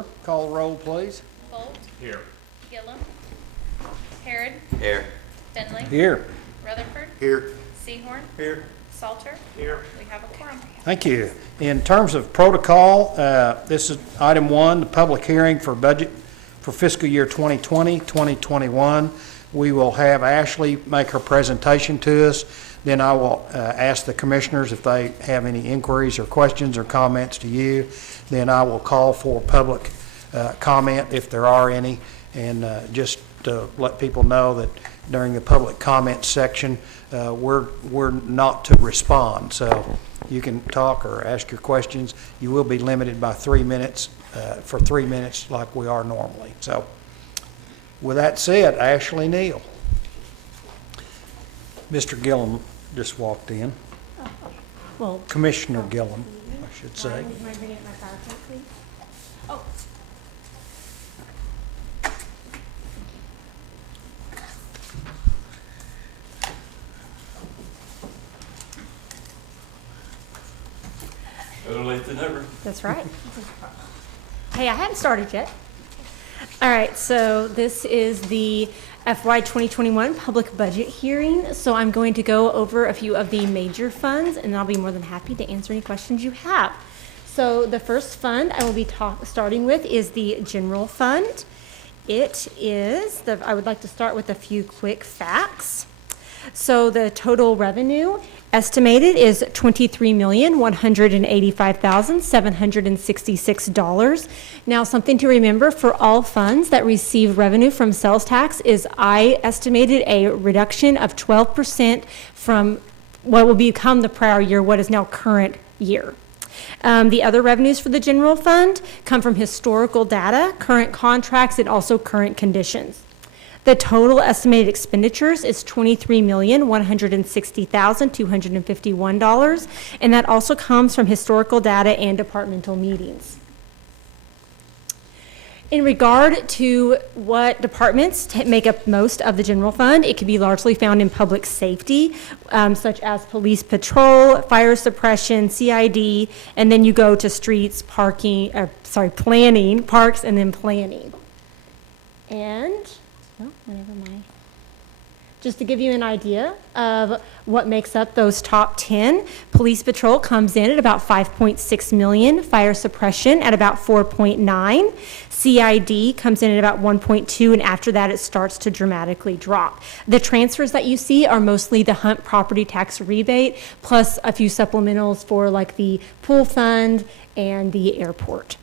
order. Call the roll, please. Bolt. Here. Gillum. Harrod. Here. Finley. Here. Rutherford. Here. Seahorn. Here. Salter. Here. We have a quorum. Thank you. In terms of protocol, this is item 1, the public hearing for budget for fiscal year 2020, 2021. We will have Ashley make her presentation to us. Then I will ask the commissioners if they have any inquiries or questions or comments to you. Then I will call for public comment if there are any, and just to let people know that during the public comment section, we're not to respond. So you can talk or ask your questions. You will be limited by 3 minutes, for 3 minutes like we are normally. So with that said, Ashley Neal. Mr. Gillum just walked in. Well, Commissioner Gillum, I should say. Mind bringing up my PowerPoint, please? Oh. Better late than never. That's right. Hey, I hadn't started yet. All right, so this is the FY 2021 public budget hearing. So I'm going to go over a few of the major funds, and I'll be more than happy to answer any questions you have. So the first fund I will be starting with is the general fund. It is, I would like to start with a few quick facts. So the total revenue estimated is $23,185,766. Now, something to remember for all funds that receive revenue from sales tax is I estimated a reduction of 12% from what will become the prior year, what is now current year. The other revenues for the general fund come from historical data, current contracts, and also current conditions. The total estimated expenditures is $23,160,251, and that also comes from historical data and departmental meetings. In regard to what departments make up most of the general fund, it can be largely found in public safety, such as police patrol, fire suppression, CID, and then you go to streets, planning, parks, and then planning. And just to give you an idea of what makes up those top 10, police patrol comes in at about 5.6 million, fire suppression at about 4.9, CID comes in at about 1.2, and after that it starts to dramatically drop. The transfers that you see are mostly the Hunt property tax rebate, plus a few supplementals for like the pool fund and the airport.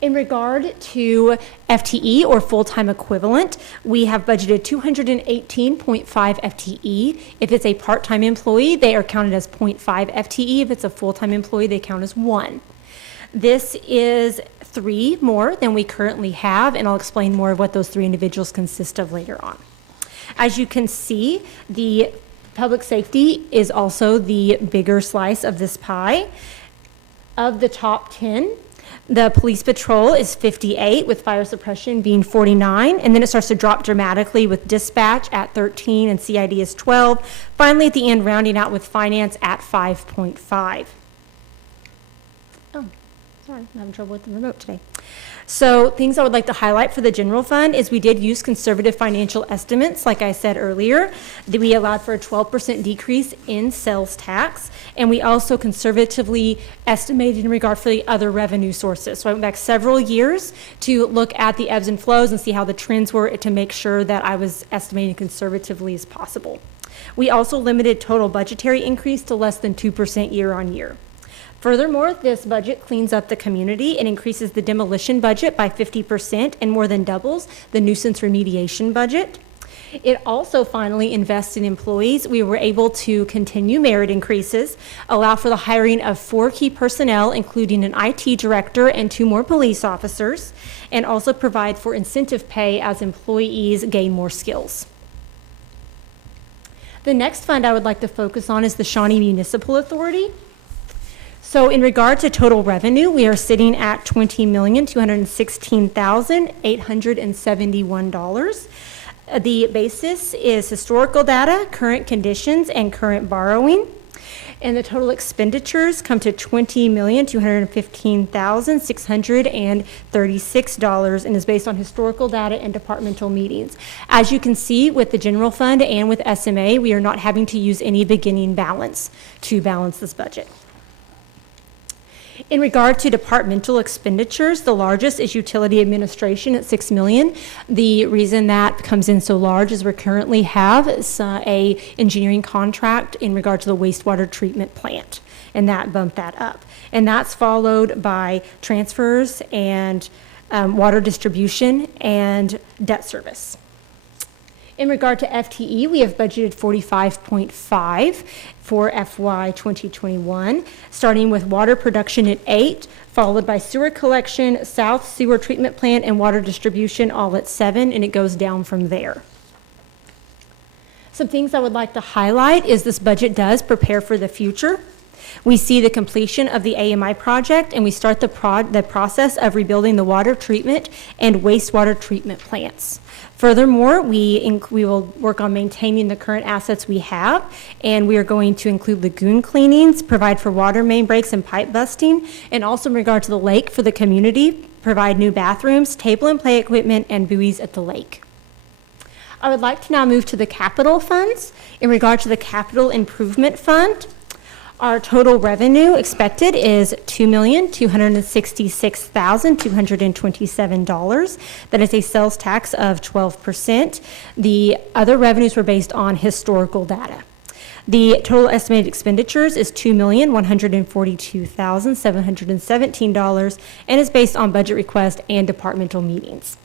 In regard to FTE, or full-time equivalent, we have budgeted 218.5 FTE. If it's a part-time employee, they are counted as 0.5 FTE. If it's a full-time employee, they count as 1. This is 3 more than we currently have, and I'll explain more of what those 3 individuals consist of later on. As you can see, the public safety is also the bigger slice of this pie. Of the top 10, the police patrol is 58, with fire suppression being 49, and then it starts to drop dramatically with dispatch at 13 and CID is 12. Finally, at the end, rounding out with finance at 5.5. Oh, sorry, I'm having trouble with the remote today. So things I would like to highlight for the general fund is we did use conservative financial estimates, like I said earlier. We allowed for a 12% decrease in sales tax, and we also conservatively estimated in regard for the other revenue sources. So I went back several years to look at the ebbs and flows and see how the trends were to make sure that I was estimating conservatively as possible. We also limited total budgetary increase to less than 2% year on year. Furthermore, this budget cleans up the community and increases the demolition budget by 50% and more than doubles the nuisance remediation budget. It also finally invests in employees. We were able to continue merit increases, allow for the hiring of 4 key personnel, including an IT director and 2 more police officers, and also provide for incentive pay as employees gain more skills. The next fund I would like to focus on is the Shawnee Municipal Authority. So in regard to total revenue, we are sitting at $20,216,871. The basis is historical data, current conditions, and current borrowing. And the total expenditures come to $20,215,636 and is based on historical data and departmental meetings. As you can see with the general fund and with SMA, we are not having to use any beginning balance to balance this budget. In regard to departmental expenditures, the largest is utility administration at $6 million. The reason that comes in so large is we currently have a engineering contract in regard to the wastewater treatment plant, and that bumped that up. And that's followed by transfers and water distribution and debt service. In regard to FTE, we have budgeted 45.5 for FY 2021, starting with water production at 8, followed by sewer collection, south sewer treatment plant, and water distribution all at 7, and it goes down from there. Some things I would like to highlight is this budget does prepare for the future. We see the completion of the AMI project, and we start the process of rebuilding the water treatment and wastewater treatment plants. Furthermore, we will work on maintaining the current assets we have, and we are going to include lagoon cleanings, provide for water main breaks and pipe busting, and also in regard to the lake for the community, provide new bathrooms, table and play equipment, and buoys at the lake. I would like to now move to the capital funds. In regard to the capital improvement fund, our total revenue expected is $2,266,227. That is a sales tax of 12%. The other revenues were based on historical data. The total estimated expenditures is $2,142,717 and is based on budget request and departmental meetings.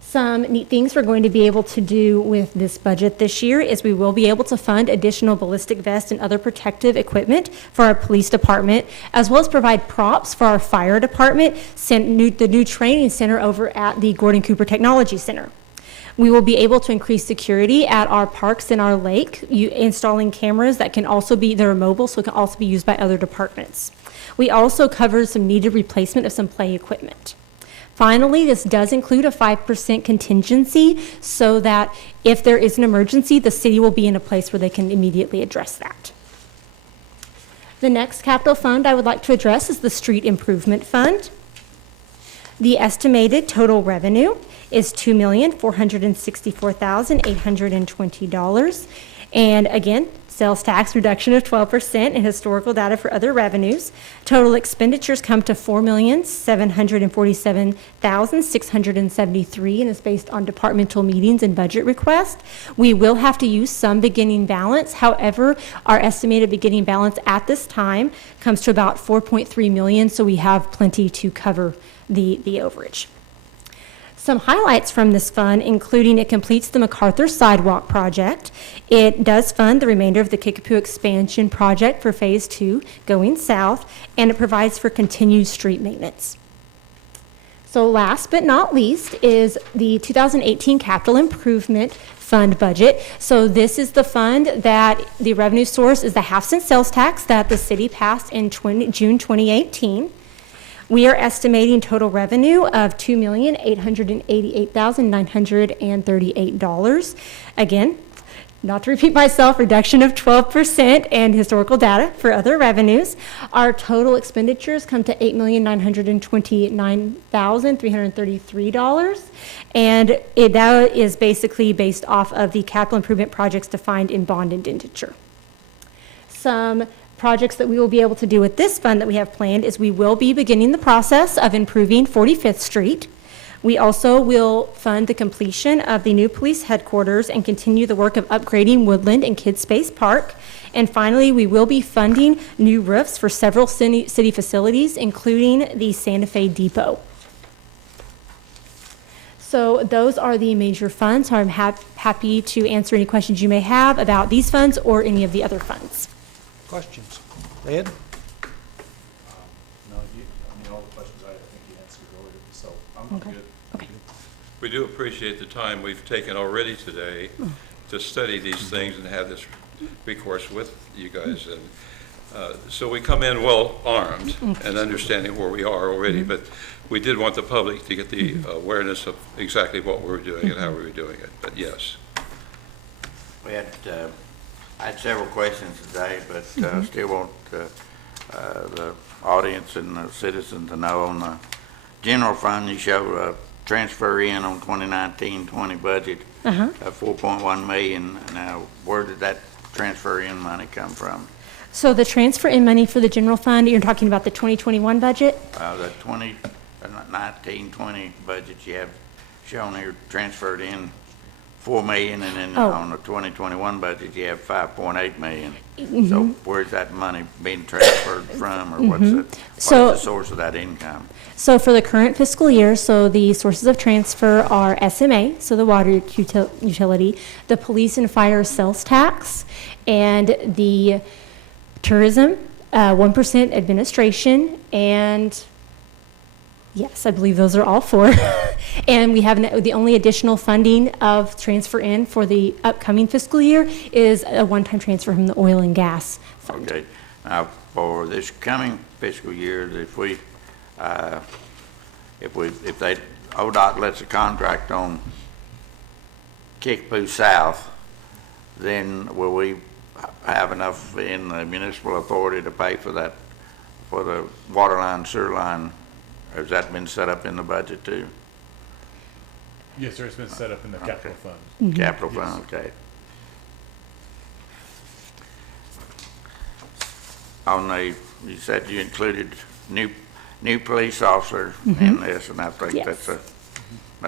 Some neat things we're going to be able to do with this budget this year is we will be able to fund additional ballistic vests and other protective equipment for our police department, as well as provide props for our fire department, the new training center over at the Gordon Cooper Technology Center. We will be able to increase security at our parks and our lake, installing cameras that can also be, they're mobile, so it can also be used by other departments. We also covered some needed replacement of some play equipment. Finally, this does include a 5% contingency so that if there is an emergency, the city will be in a place where they can immediately address that. The next capital fund I would like to address is the Street Improvement Fund. The estimated total revenue is $2,464,820. And again, sales tax reduction of 12% and historical data for other revenues. Total expenditures come to $4,747,673 and is based on departmental meetings and budget requests. We will have to use some beginning balance. However, our estimated beginning balance at this time comes to about $4.3 million, so we have plenty to cover the overage. Some highlights from this fund, including it completes the MacArthur Sidewalk project. It does fund the remainder of the Kickapoo expansion project for phase 2 going south, and it provides for continued street maintenance. So last but not least is the 2018 Capital Improvement Fund budget. So this is the fund that the revenue source is the half-cent sales tax that the city passed in June 2018. We are estimating total revenue of $2,888,938. Again, not to repeat myself, reduction of 12% and historical data for other revenues. Our total expenditures come to $8,929,333. And that is basically based off of the capital improvement projects defined in bond indenture. Some projects that we will be able to do with this fund that we have planned is we will be beginning the process of improving 45th Street. We also will fund the completion of the new police headquarters and continue the work of upgrading Woodland and Kids Space Park. And finally, we will be funding new roofs for several city facilities, including the Santa Fe Depot. So those are the major funds. So I'm happy to answer any questions you may have about these funds or any of the other funds. Questions? Ed? No, all the questions I think you answered already, so I'm Okay. good. Okay. We do appreciate the time we've taken already today to study these things and have this recourse with you guys. And so we come in well armed and understanding where we are already, but we did want the public to get the awareness of exactly what we were doing and how we were doing it. But yes. We had I had several questions today, but still want the audience and the citizens to know on the general fund, you show a transfer in on 2019-20 budget of 4.1 million. Now, where did that transfer in money come from? So the transfer in money for the general fund, you're talking about the 2021 budget? The 2019-20 budget you have shown here transferred in 4 million, and then on the 2021 budget you have 5.8 million. So where's that money being transferred from, or what is the source of that income? So for the current fiscal year, so the sources of transfer are SMA, so the water utility, the police and fire sales tax, and the tourism, 1% administration, and yes, I believe those are all four. And we have the only additional funding of transfer in for the upcoming fiscal year is a one-time transfer from the oil and gas fund. Okay. Now, for this coming fiscal year, if ODOT lets a contract on Kickapoo South, then will we have enough in the municipal authority to pay for that, for the water line, sewer line? Has that been set up in the budget too? Yes, sir, it's been set up in the capital fund. Capital fund, okay. You said you included new police officer in this, and I think Yes. that's a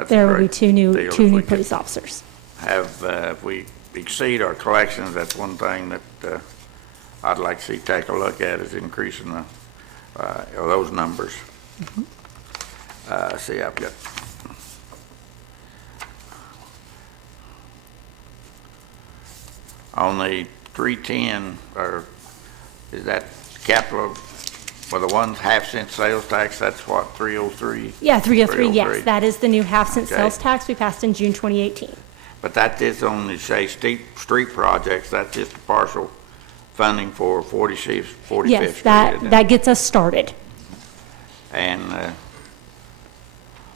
There will be great two new deal. If we could police officers. if we exceed our collections, that's one thing that I'd like to see take a look at, is increasing those numbers. See, I've got on the 310, or is that capital for the one half-cent sales tax? That's what, 303? Yeah, 303, yes, 303. that is the new half-cent Okay. sales tax we passed in June 2018. But that is only, say, street projects. That's just a partial funding for 45th Street. Yes, isn't that it? gets us started. And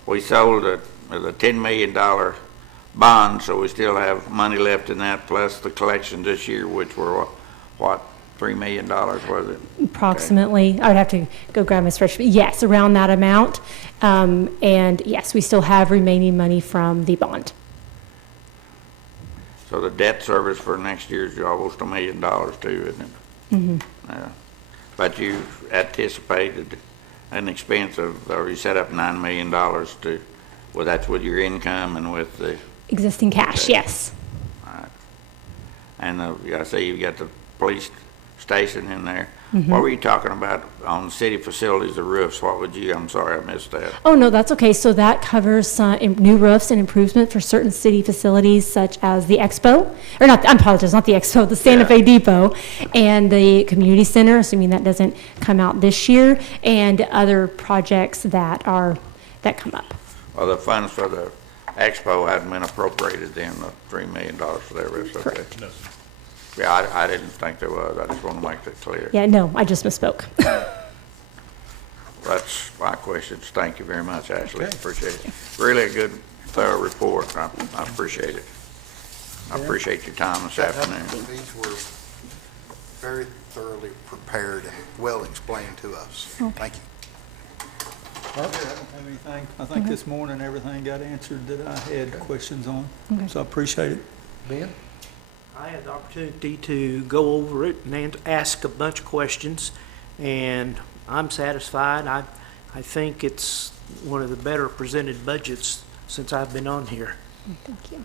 we sold the $10 million bond, so we still have money left in that, plus the collections this year, which were, what, $3 million, was it? Approximately, I would have to go grab my spreadsheet. Yes, around that amount. And yes, we still have remaining money from the bond. So the debt service for next year is almost $1 million too, isn't it? But you anticipated an expense of, or you set up $9 million to, well, that's with your income and with the, Existing cash, Okay. yes. and I see you've got the police station in there. What were you talking about on city facilities, the roofs? What would you, I'm sorry, I missed that. Oh, no, that's okay. So that covers new roofs and improvement for certain city facilities such as the Expo, or not, I apologize, not the Expo, the Santa Yeah. Fe Depot, and the community center, assuming that doesn't come out this year, and other projects that come up. Well, the funds for the expo hadn't been appropriated then, the $3 million for that roof, okay? Correct. No, sir. Yeah, I didn't think there was. I just want to make that clear. Yeah, no, I just misspoke. That's my questions. Thank you very much, Ashley. Okay. Appreciate it. Really a good, thorough report. I appreciate it. I appreciate your time this afternoon. These were very thoroughly prepared and well explained to us. Thank you. I don't have anything. I think this morning everything got answered that I had questions on, so I appreciate it. Ben? I had the opportunity to go over it and ask a bunch of questions, and I'm satisfied. I think it's one of the better presented budgets since I've been on here. Thank you.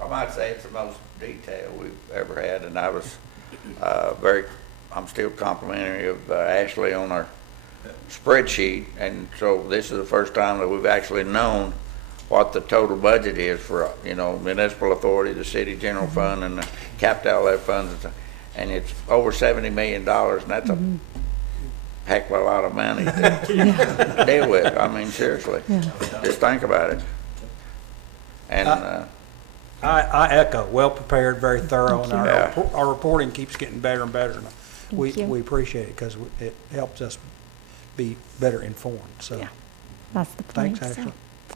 I might say it's the most detailed we've ever had, and I was I'm still complimentary of Ashley on our spreadsheet, and so this is the first time that we've actually known what the total budget is for, municipal authority, the city general fund, and the capped outlet funds, and it's over $70 million, and that's a heck of a lot of money to deal with. I mean, seriously, just think about it. And I echo, well-prepared, very thorough, and Yeah. our reporting keeps getting better and better. And we you. appreciate it because it helps us be better informed, so. Yeah. That's the point. Thanks, so. Ashley.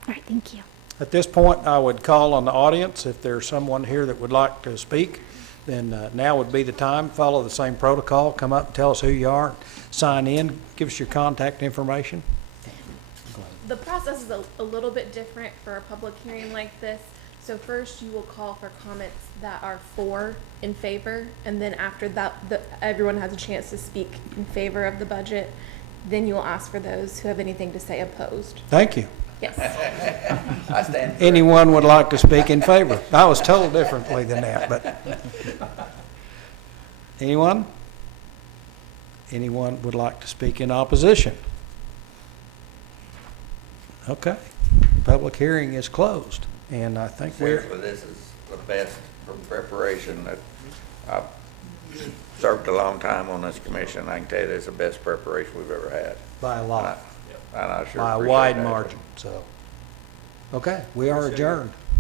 All right, thank you. At this point, I would call on the audience. If there's someone here that would like to speak, then now would be the time. Follow the same protocol. Come up and tell us who you are. Sign in. Give us your contact information. The process is a little bit different for a public hearing like this. So first, you will call for comments that are for, in favor, and then after that, everyone has a chance to speak in favor of the budget. Then you will ask for those who have anything to say opposed. Thank you. Yes. I stand for it. Anyone would like to speak in favor? I was told differently than that, but. Anyone? Anyone would like to speak in opposition? Okay. Public hearing is closed, and I think we're. Seriously, this is the best preparation that I've served a long time on this commission. I can tell you this is the best preparation we've ever had. By a lot, And I sure by a appreciate wide that. margin, so. Okay, we are adjourned.